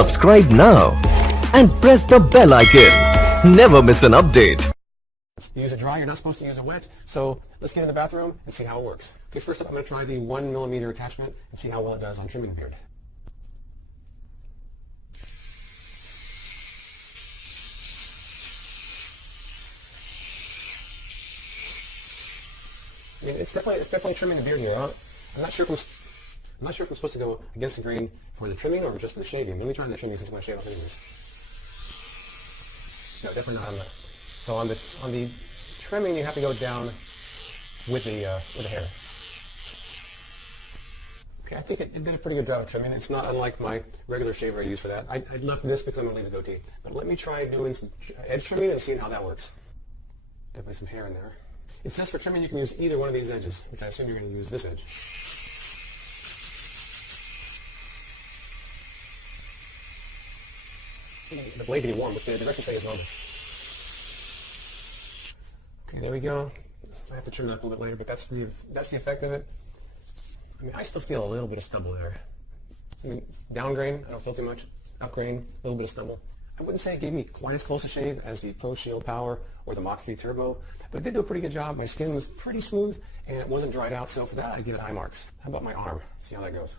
Subscribe now and press the bell icon. Never miss an update. You use it dry, you're not supposed to use it wet, so let's get in the bathroom and see how it works. Okay, first up I'm going to try the 1mm attachment and see how well it does on trimming the beard. I mean, it's definitely trimming the beard here. I'm not sure if I'm supposed to go against the grain for the trimming or just for the shaving. Let me try the trimming since I'm going to shave off anyways. No, definitely not on that. So on the trimming, you have to go down with the hair. Okay, I think it did a pretty good job of trimming. It's not unlike my regular shaver I use for that. I left this because I'm going to leave a goatee. But let me try doing some edge trimming and seeing how that works. Definitely some hair in there. It says for trimming you can use either one of these edges, which I assume you're going to use this edge. The blade to be warm, which the directions say is normal. Okay, there we go. I have to trim that up a little bit later, but that's the effect of it. I mean, I still feel a little bit of stubble there. I mean, down grain, I don't feel too much. Up grain, a little bit of stubble. I wouldn't say it gave me quite as close a shave as the Pro Shield Power or the Mach 3 Turbo, but it did do a pretty good job. My skin was pretty smooth, and it wasn't dried out, so for that, I give it high marks. How about my arm? See how that goes.